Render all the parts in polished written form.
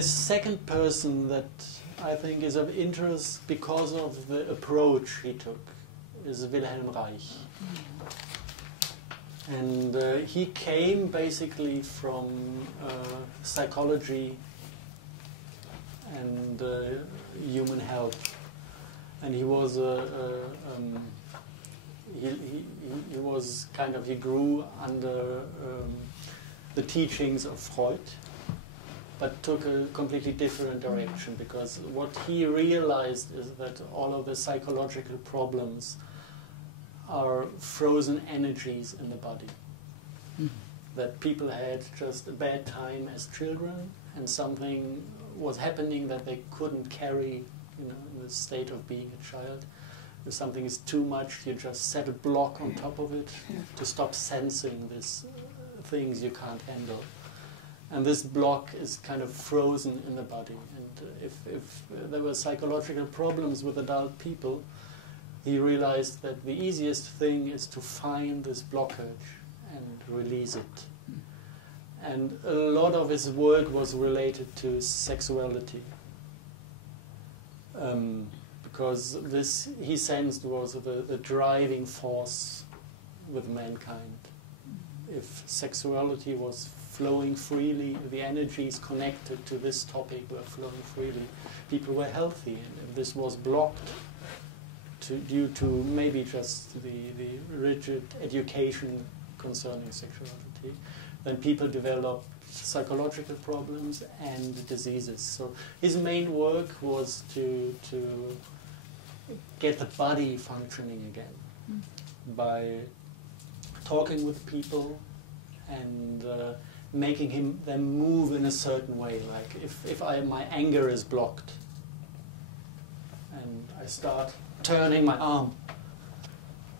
the second person that I think is of interest because of the approach he took is Wilhelm Reich. And he came basically from psychology and human health, and he was he grew under the teachings of Freud, but took a completely different direction, because what he realized is that all of the psychological problems are frozen energies in the body. That people had just a bad time as children, and something was happening that they couldn't carry, in the state of being a child. If something is too much, you just set a block on top of it to stop sensing these things you can't handle. And this block is kind of frozen in the body. And if there were psychological problems with adult people, he realized that the easiest thing is to find this blockage and release it. And a lot of his work was related to sexuality. Because this, he sensed, was the driving force with mankind. If sexuality was flowing freely, the energies connected to this topic were flowing freely, people were healthy. And if this was blocked due to maybe just the rigid education concerning sexuality, then people developed psychological problems and diseases. So his main work was to get the body functioning again by talking with people and making them move in a certain way. Like if my anger is blocked and I start turning my arm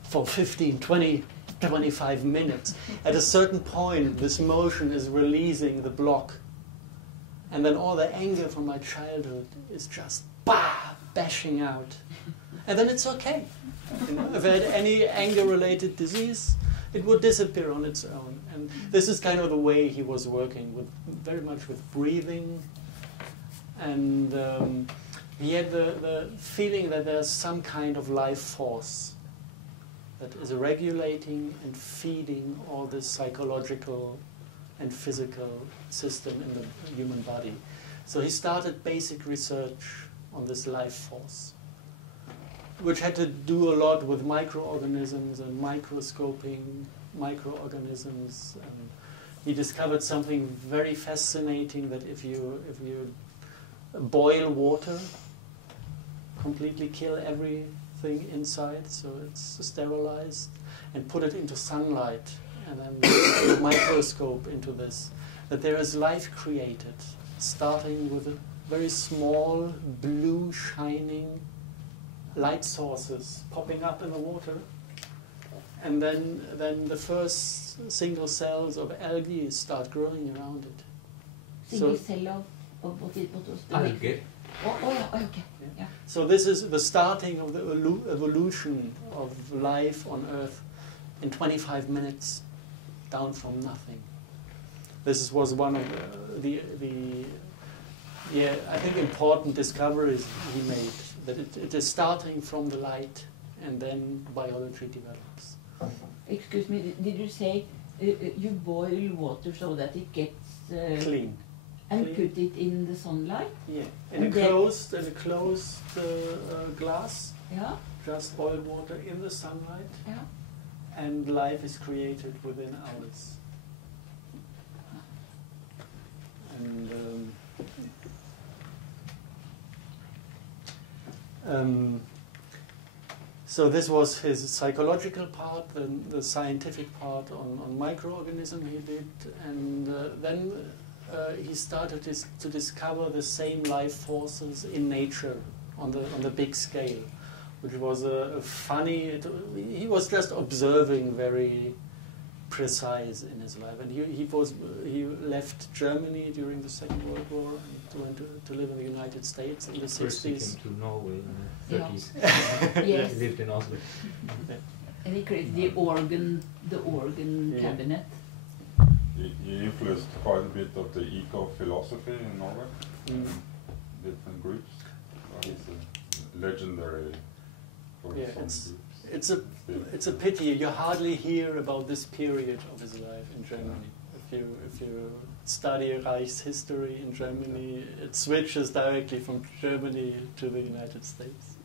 for 15, 20, 25 minutes, at a certain point this motion is releasing the block, and then all the anger from my childhood is just bashing out, and then it's okay. If I had any anger-related disease, it would disappear on its own. And this is kind of the way he was working, with very much with breathing, and he had the feeling that there's some kind of life force that is regulating and feeding all this psychological and physical system in the human body. So he started basic research on this life force, which had to do a lot with microorganisms and microscoping microorganisms. He discovered something very fascinating, that if you boil water, completely kill everything inside, so it's sterilized, and put it into sunlight, and then put a microscope into this, that there is life created, starting with a very small, blue, shining light sources popping up in the water, and then the first single cells of algae start growing around it. Single cell of what was the algae? Okay. Yeah. So this is the starting of the evolution of life on Earth in 25 minutes, down from nothing. This was one of the I think important discoveries he made, that it is starting from the light, and then biology develops. Excuse me, did you say you boil water so that it gets clean? And put it in the sunlight? Yeah, in a closed glass. Yeah. Just boiled water in the sunlight. Yeah. And life is created within hours. And so this was his psychological part, then the scientific part on microorganism he did, and then he started to discover the same life forces in nature on the big scale, which was a funny. He was just observing very precise in his life, and he left Germany during the Second World War and went to live in the United States in the 60s. First he came to Norway in the 30s. Yes. He lived in Oslo. Yeah. And he created the organ cabinet. He influenced quite a bit of the eco-philosophy in Norway. different groups. It's legendary for Yeah, some it's a pity you hardly hear about this period of his life in Germany. If you study Reich's history in Germany, it switches directly from Germany to the United States.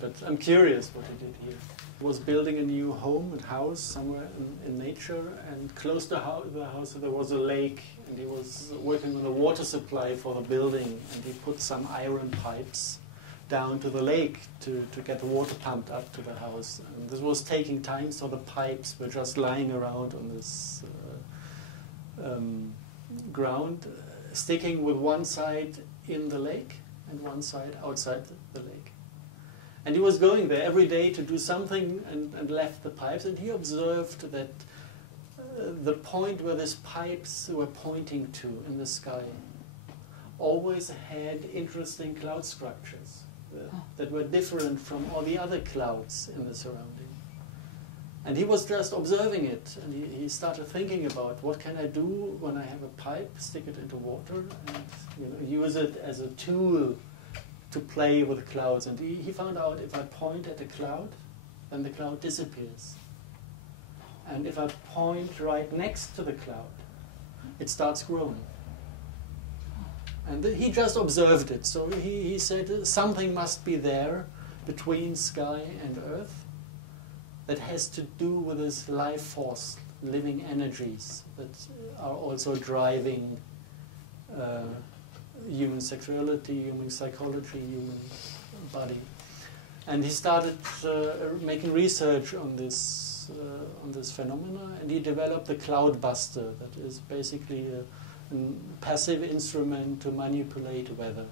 But I'm curious what he did here. He was building a new home and house somewhere in nature, and close to the house there was a lake, and he was working on the water supply for the building, and he put some iron pipes down to the lake to get the water pumped up to the house. And this was taking time, so the pipes were just lying around on this ground, sticking with one side in the lake and one side outside the lake. And he was going there every day to do something and left the pipes, and he observed that the point where these pipes were pointing to in the sky always had interesting cloud structures that were different from all the other clouds in the surrounding. And he was just observing it, and he started thinking about what can I do when I have a pipe, stick it into water, and use it as a tool to play with the clouds. And he found out if I point at a cloud, then the cloud disappears. And if I point right next to the cloud, it starts growing. And he just observed it. So he said something must be there between sky and earth that has to do with this life force, living energies that are also driving human sexuality, human psychology, human body. And he started making research on this phenomena, and he developed the cloudbuster, that is basically a passive instrument to manipulate weather.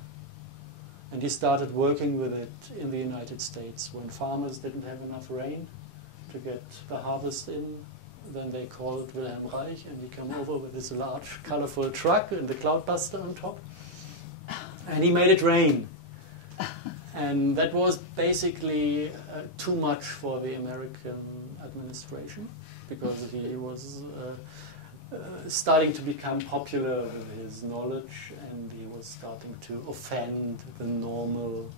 And he started working with it in the United States. When farmers didn't have enough rain to get the harvest in, then they called Wilhelm Reich, and he came over with this large, colorful truck and the cloudbuster on top. And he made it rain. And that was basically too much for the American administration, because he was starting to become popular with his knowledge, and he was starting to offend the normal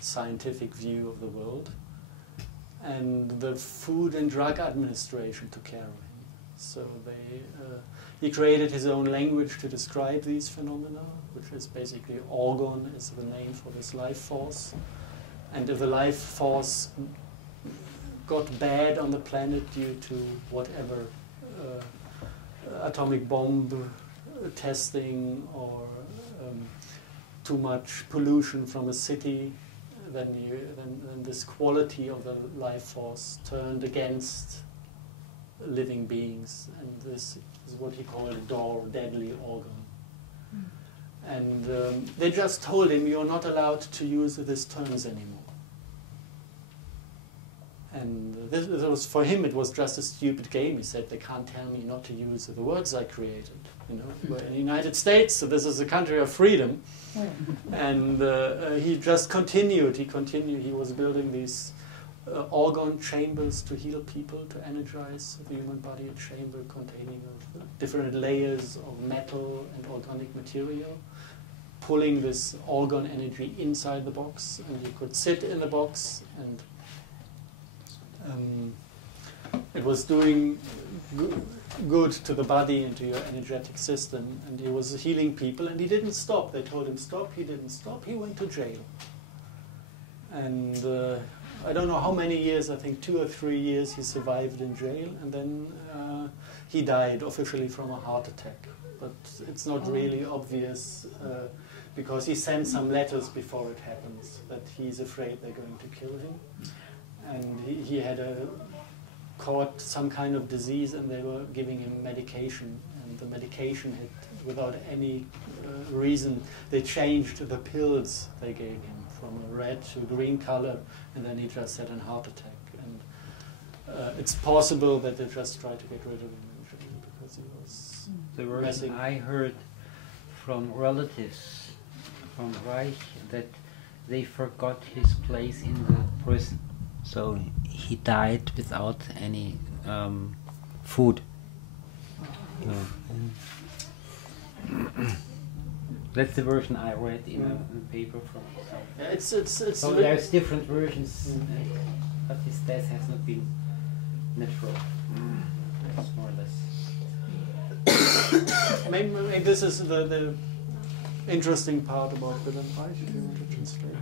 scientific view of the world. And the Food and Drug Administration took care of him. So he created his own language to describe these phenomena, which is basically orgon is the name for this life force. And if the life force got bad on the planet due to whatever atomic bomb testing or too much pollution from a city, then this quality of the life force turned against living beings, and this is what he called a deadly organ. And they just told him, you're not allowed to use these terms anymore. And this was, for him, it was just a stupid game. He said, they can't tell me not to use the words I created. We're in the United States, so this is a country of freedom. And he just continued. He was building these organ chambers to heal people, to energize the human body, a chamber containing different layers of metal and organic material, pulling this organ energy inside the box, and you could sit in the box, and it was doing good to the body and to your energetic system, and he was healing people, and he didn't stop. They told him stop, he didn't stop, he went to jail. And I don't know how many years, I think 2 or 3 years he survived in jail, and then he died officially from a heart attack. But it's not really obvious, because he sent some letters before it happens that he's afraid they're going to kill him. And he had caught some kind of disease, and they were giving him medication, and the medication had, without any reason, they changed the pills they gave him from a red to green color, and then he just had a heart attack. And it's possible that they just tried to get rid of him because he was the version I heard from relatives from Reich that they forgot his place in the prison. So he died without any That's the version I read in a paper from. Yeah, it's So there's different versions, but his death has not been natural. That's more or less. maybe this is the interesting part about Wilhelm Reich, if you want to translate.